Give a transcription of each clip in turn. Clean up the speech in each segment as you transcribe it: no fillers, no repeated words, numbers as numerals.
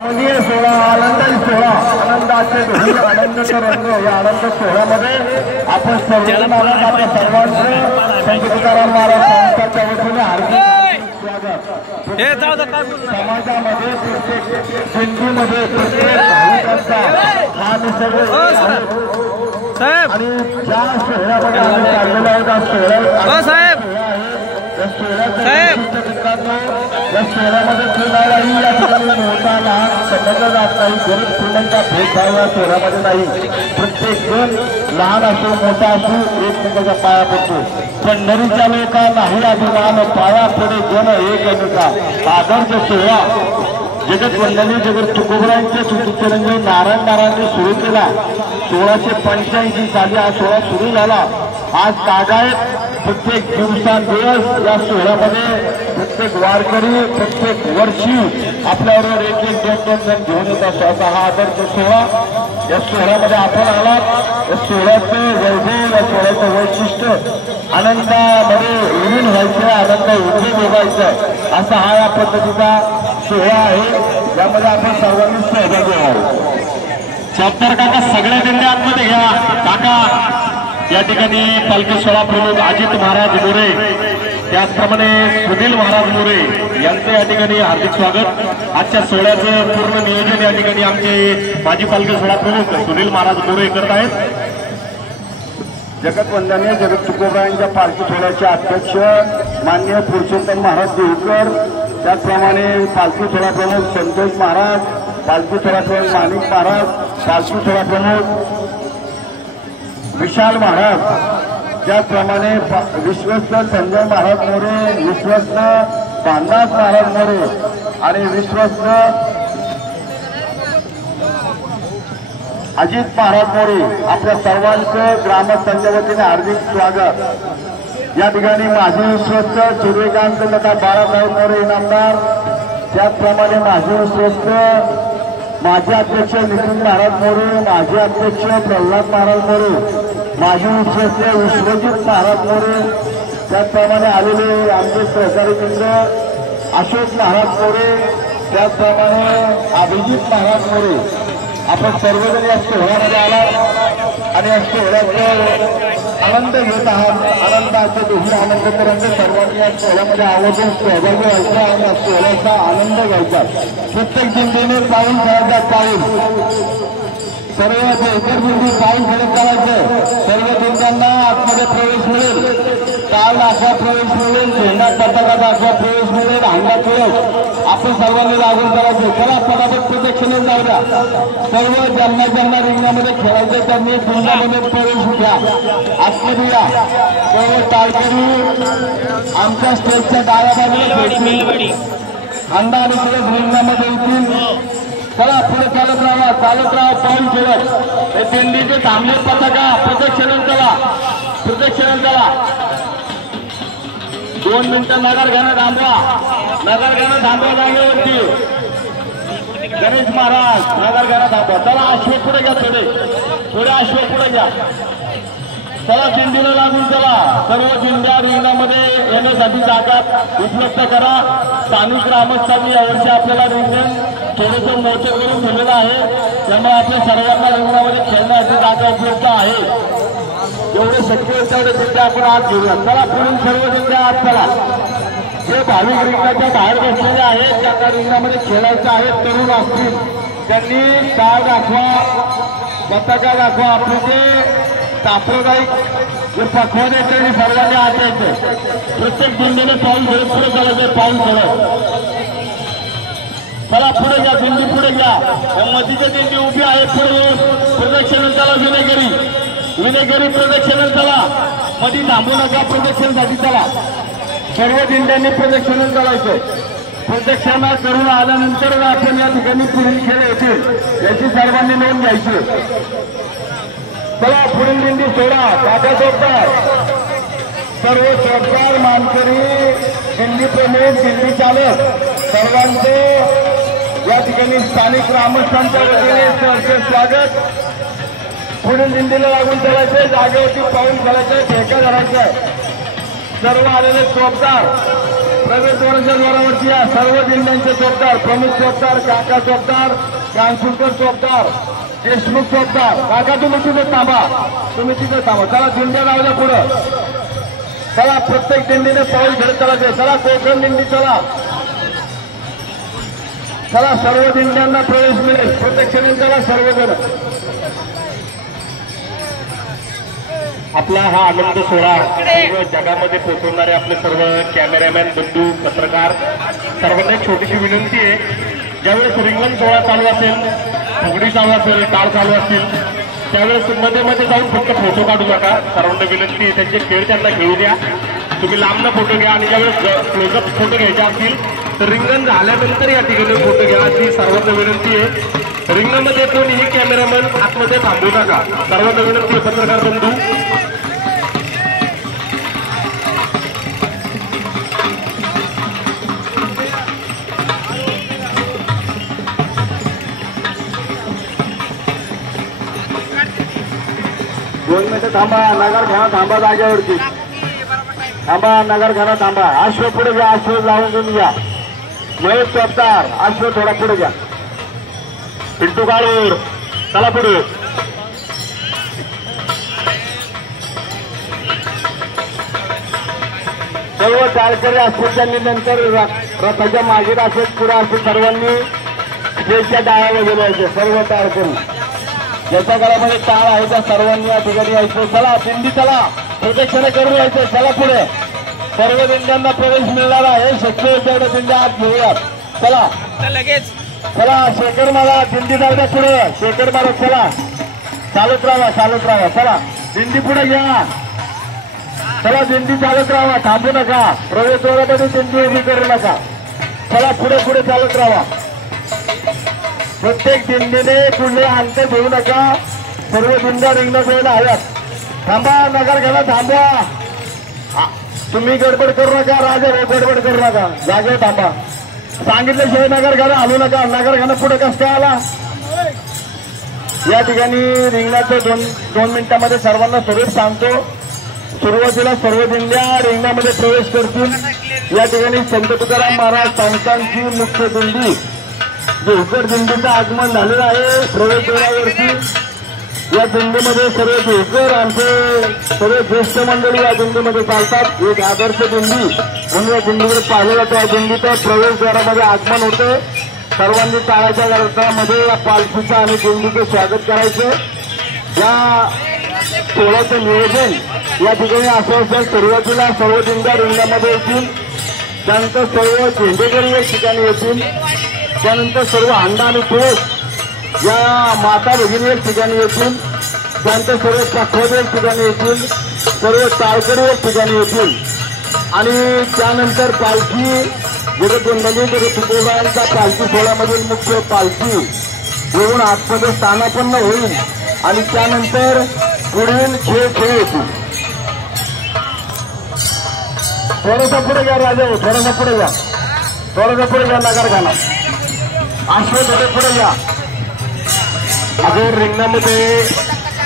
सोहळा आनंदाची सोहळा आनंदाचे दोन्ही आनंदाचा रंग या आनंद सोहळ्यामध्ये आपण सर्वजण आपल्या सर्वांचे संत तुकाराम महाराज संस्थाच्या वतीने हार्दिक स्वागत। समाजामध्ये प्रत्येक हिंदूमध्ये प्रत्येक भाविकांचा हा निसर्ग आणि ज्या सोहळ्यामध्ये आम्ही चाललेलो आहोत त्या सोहळ्यात या शहरामध्ये कोणालाही या ठिकाणी मोठा लहान समजला जात नाही। गरीब श्रीमंता भेदभाव या शहरामध्ये नाही। प्रत्येक जण लहान असो मोठा असो एकमेकाच्या पाया पडतो। पंढरीच्या लोका नाही अभिमान पाया पडे जन एक अनुका आदर्श सोहळा जगत वंदनीय जगत तुकोबरांच्या सुचिरंजनी नारायण नारायणने सुरू केला। 1685 साली हा सोहळा सुरू झाला। आज तागायत प्रत्येक दिवसांदिवस या सोहळ्यामध्ये प्रत्येक वारकरी प्रत्येक वर्षी आपल्याबरोबर एक एक दोन जण घेऊन येत असतो। असा हा आदर्श सोहळा या सोहळ्यामध्ये आपण आलात। या सोहळ्याचं वैभव या सोहळ्याचं वैशिष्ट्य आनंदामध्ये विलीन व्हायचं आनंद उभे भोगायचं असा हा या पद्धतीचा सोहळा आहे। यामध्ये आपण सर्वांनी सहभागी व्हावं। चौपर काका सगळ्या दिंड्या आतमध्ये घ्या। काका या ठिकाणी पालखी सोहळा प्रमुख अजित महाराज मोरे त्याचप्रमाणे सुनील महाराज मोरे यांचं या ठिकाणी हार्दिक स्वागत। आजच्या सोहळ्याचं पूर्ण नियोजन या ठिकाणी आमचे माजी पालखी सोहळा प्रमुख सुनील महाराज मोरे करत आहेत। जगत वंदनीय जगत तुकोबरायांच्या पालखी सोहळ्याचे अध्यक्ष माननीय पुरुषोत्तम महाराज देवकर, त्याचप्रमाणे पालखी सोहळा प्रमुख संतोष महाराज, पालखी सोहळा प्रमुख माणिक महाराज, पालखी सोहळा प्रमुख विशाल महाराज, त्याचप्रमाणे विश्वस्त संजय महाराज मोरे, विश्वस्त भानदास महाराज मोरे आणि विश्वस्त अजित महाराज मोरे आपल्या सर्वांचं ग्रामस्थांच्या वतीने हार्दिक स्वागत। या ठिकाणी माजी विश्वस्त सूर्यकांत लता बाळासाहेब मोरे इनामदार, त्याचप्रमाणे माजी विश्वस्त माजी अध्यक्ष नितीन महाराज मोरे, माजी अध्यक्ष प्रल्हाद महाराज मोरे, माजी विश्वस्त विश्वजित महाराज मोरे, त्याचप्रमाणे आलेले आमचे सहकारी मित्र अशोक महाराज मोरे, त्याचप्रमाणे अभिजित महाराज मोरे। आपण सर्वजण या सोहळ्यामध्ये आला आणि या सोहळ्याचा आनंद घेत आहात। आनंदाचे दोन्ही आनंद पर्यंत सर्वांनी या सोहळ्यामध्ये आवर्जून सहभागी व्हायचा आणि या सोहळ्याचा आनंद घ्यायचा। प्रत्येक दिंडीने पाऊल खेळायचा पाऊल सर्व इतर दिंडी पाऊल खेळत करायचं। सर्व दिंड्यांना आतमध्ये प्रवेश मिळेल, काल असा प्रवेश मिळेल, झेंडा पताकाचा असा प्रवेश मिळेल, अंगा तुळस आपण सर्वांनी लागून करायचं। चला पटापट प्रदक्षिणेत जाऊ द्या। सर्व ज्यांना रिंगणामध्ये खेळायचं त्यांनी दिंड्यामध्ये प्रवेश घ्या, आतमध्ये या। सर्व टाळकरी आमच्या स्टेजच्या डाव्या बाजूला भेटतील, अंडा आणि तुळस रिंगणामध्ये येतील। चला पुढे चालत राहा पाऊल खेळत। हे दिंडीचे थांबले पताका प्रदक्षिणेत चला, प्रदक्षिणेत चला। 2 मिनिटं नगरगाणं थांबवा जागेवरती। गणेश महाराज नगरगाणं थांबवा। चला अश्व पुढे घ्या, थोडे अश्व पुढे घ्या। चला दिंडीला लागून चला। सर्व दिंड्या रिंगणामध्ये येण्यासाठी जागा उपलब्ध करा। स्थानिक ग्रामस्थांनी यावर्षी आपल्याला रिंगण थोडंसं मोठं करून दिलेलं आहे, त्यामुळे आपल्या सर्वांना रिंगणामध्ये खेळण्याची जागा उपलब्ध आहे। जेवढे शक्य होईल तेवढे दिंड्या आपण आत घेऊया। चला पुढील सर्व दिंड्या आत चला। जे भाविक रिंगणाच्या बाहेर बसलेले आहेत ज्यांना रिंगणामध्ये खेळायचं आहे, तरुण असतील त्यांनी टाळ दाखवा, पताका दाखवा। आपले जे सांप्रदायिक जे पक्वाने आहेत त्यांनी सर्वांनी आत यायचं। प्रत्येक दिंडीने पाऊल खेळत पुढे चालायचं, पाऊल खेळत चला पुढे घ्या, दिंडी पुढे घ्या। मधीची दिंडी उभी आहे, पुढे प्रदक्षिणा चला। विनेगरी प्रदक्षिणा चला, मधी थांबू नका, प्रदक्षिणेसाठी चला। सर्व दिंड्यांनी प्रदक्षिणा चालायचं। प्रदक्षिणा करून आल्यानंतर आपण या ठिकाणी पुढील खेळ येतील याची सर्वांनी नोंद घ्यायची। चला पुढील दिंडी सोडा, ताब्या सोडतात सर्व सरकार मानकरी, दिंडी प्रमुख, दिंडी चालक सर्वांचे या ठिकाणी स्थानिक ग्रामस्थांच्या वतीने सहर्ष स्वागत। पुढील दिंडीला लागून चालायचे, जागेवरती पाऊल घालायचं, ठेका धरायचा। सर्व आलेले चोपदार प्रवेशद्वाराच्या द्वारावरती या सर्व दिंड्यांचे चौकदार, प्रमुख चौकदार, काका चौकदार, कानसुरकर चौकदार, देशमुख चौकदार. काका तुम्ही तिथे थांबा, तुम्ही तिथे थांबा. चला दिंड्या लावल्या पुढं. चला प्रत्येक दिंडीने पाऊल घेत चालायचे. चला कोकण दिंडी चला. चला सर्व दिंड्यांना प्रवेश मिळेल. प्रत्यक्षाने चला सर्वजण. आपला हा आनंद सोहळा सर्व जगामध्ये पोहोचवणारे आपले सर्व कॅमेरामॅन बंधू, पत्रकार सर्वांना एक छोटीशी विनंती आहे. ज्यावेळेस रिंगण सोहळा चालू असेल, फुगडी चालू असेल, टाळ चालू असतील, त्यावेळेस मध्ये मध्ये जाऊन फक्त फोटो काढू नका. सर्वांना विनंती आहे, त्यांचे खेळ त्यांना खेळू द्या. तुम्ही लांबनं फोटो घ्या आणि ज्यावेळेस क्लोजअप फोटो घ्यायचे असतील तर रिंगण झाल्यानंतर या ठिकाणी फोटो घ्या अशी सर्वांना विनंती आहे. रिंगणामध्ये कोणीही कॅमेरामॅन आतमध्ये थांबू नका. सर्वांना विनंती आहे पत्रकार बंधू. दोन मिनिटं थांबा. नगर घ्या, थांबा जागेवरती. थांबा, नगर घ्या, थांबा. आश्व पुढे घ्या, आश्व लावून घेऊन घ्या. महेश चौकदार, आश्व थोडा पुढे घ्या. पिंटू काळूर चला पुढे. सर्व चालकरी असतील त्यांनी नंतर रथाच्या मागे असेल, पुढे असेल, सर्वांनी स्टेजच्या टाळ्या वाजवायचे. सर्व चालकरी ज्याच्या घरामध्ये टाळ आहे त्या सर्वांनी या ठिकाणी यायचं. चला दिंडी चला, प्रदक्षिणा करून यायचं. चला पुढे. सर्व दिंड्यांना प्रवेश मिळणार आहे. शक्य होईल तेवढ्या दिंड्या आत घेऊयात. चला लगेच चला. शेखर मारा, दिंडी जाऊ द्या पुढे. शेखर मारा, चला. चालत राहा, चालत राहा. चला दिंडी पुढे घ्या. चला दिंडी चालत राहा, थांबू नका. प्रवेशद्वारामध्ये दिंडी उभी करू नका. चला पुढे पुढे चालत राहा. प्रत्येक दिंडीने पुढे अंतर घेऊ नका. सर्व दिंड्या रिंगणात यायला हव्यात. थांबा, नगर घ्यायला थांबवा. तुम्ही गडबड करू नका. राजा गडबड करू नका. जागेवर थांबा. सांगितल्याशिवाय नगर घ्यायला हलू नका. नगर घ्यायला पुढे कसं काय आला. या ठिकाणी रिंगणाचं दोन मिनिटांमध्ये सर्वांना स्वरूप सांगतो. सुरुवातीला सर्व दिंड्या रिंगणामध्ये प्रवेश करतील. या ठिकाणी संत तुकाराम महाराज संतांची मुख्य दिंडी देवकर दिंडीचं आगमन झालेलं आहे. प्रवेशद्वारावरती या दिंडीमध्ये सर्व देवकर आमचे सर्व ज्येष्ठ मंडळी या दिंडीमध्ये चालतात. एक आदर्श दिंडी म्हणून या दिंडीकडे पाहिलं जातं. या दिंडीचं प्रवेशद्वारामध्ये आगमन होतं. सर्वांनी टाळ्याच्या गजरामध्ये या पालखीचं आणि दिंडीचं स्वागत करायचं. या सोहळ्याचं नियोजन या ठिकाणी असं असेल. सुरुवातीला सर्व दिंड्या रिंगणामध्ये येतील. त्यानंतर सर्व झेंडेकरी एक ठिकाणी येतील. त्यानंतर सर्व अंडा आणि तुळस या माता भगिनी एक ठिकाणी येतील. त्यानंतर सर्व पखवाजे एक ठिकाणी येतील. सर्व टाळकरी एक ठिकाणी येतील. आणि त्यानंतर पालखी जगतवंदनी तुकोबायांचा पालखी सोहळ्यामधील मुख्य पालखी येऊन आतमध्ये स्थानापन्न होईल. आणि त्यानंतर पुढील खेळ येतील. थोडंसं पुढे घ्या राजा, थोडंसं पुढे घ्या, थोडंसं पुढे घ्या. नगर घाला. आश्व थोडे पुढे घ्या. अजून रिंगणामध्ये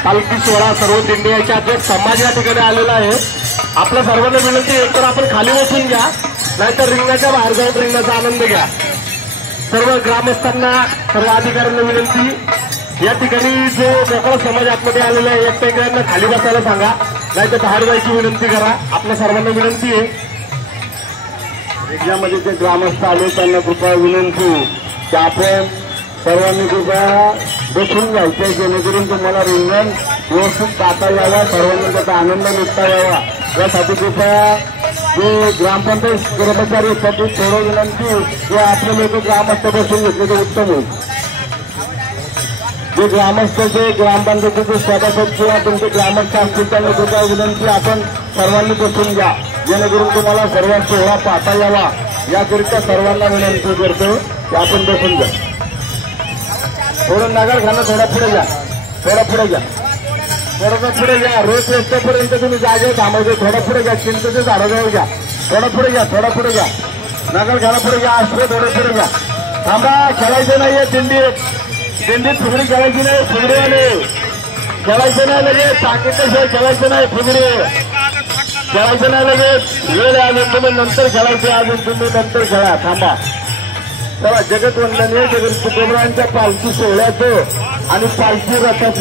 पालखी सोहळा सर्व दिंड्याच्या एक समाज या ठिकाणी आलेला आहे. आपल्या सर्वांना विनंती आहे, तर आपण खाली बसून घ्या, नाहीतर रिंगणाच्या बाहेर जाऊन रिंगणाचा आनंद घ्या. सर्व ग्रामस्थांना, सर्व अधिकाऱ्यांना विनंती, या ठिकाणी जो मोकळा समाज आतमध्ये आलेला आहे एकट्यांना खाली बसायला सांगा, नाहीतर बाहेर जायची विनंती करा. आपल्या सर्वांना विनंती आहे. रिंगणामध्ये जे ग्रामस्थ आले त्यांना कृपया विनंती की आपण सर्वांनी कृपया बसून घ्यायचे, जेणेकरून तुम्हाला रिंगण व्यवस्थित पाहता यावा, सर्वांना त्याचा आनंद लुटता यावा. यासाठी कृपया जे ग्रामपंचायत कर्मचारी असतात थोडं विनंती की आपले लोक ग्रामस्थ बसून घेतले तर उत्तम होईल. जे ग्रामस्थ जे ग्रामपंचायतीचे सभासद किंवा तुमचे ग्रामस्थ असतील त्यांना कृपया विनंती आपण सर्वांनी बसून घ्या, जेणेकरून तुम्हाला सर्व सोहळा पाहता यावा. याकरिता सर्वांना विनंती करतो की आपण बसून घ्या. थोडं नगर खाणं थोडा पुढे घ्या, थोडा पुढे घ्या, थोडंसं पुढे घ्या. रोज रस्त्यापर्यंत तुम्ही जागेवर थांबायचे. थोडा पुढे घ्या, चिंतेचे झाडाजवळ घ्या. थोडा पुढे घ्या, थोडा पुढे घ्या. नगर खाणं पुढे घ्या, आश्रय थोडं पुढे घ्या. थांबा, खेळायचं नाहीये. दिंडीत फुगडी खेळायची नाही. फुगडीवाले खेळायचं नाही, लगेच सांगितल्याशिवाय खेळायचं नाही. फुगडी खेळायचं नाही लगेच वेळ अजून तुम्ही नंतर खेळायचे अजून तुम्ही नंतर खेळा थांबा. चला जगत वंदनीय जगत तुकोबरांच्या पालखी सोहळ्याचं आणि पालखी रथाचं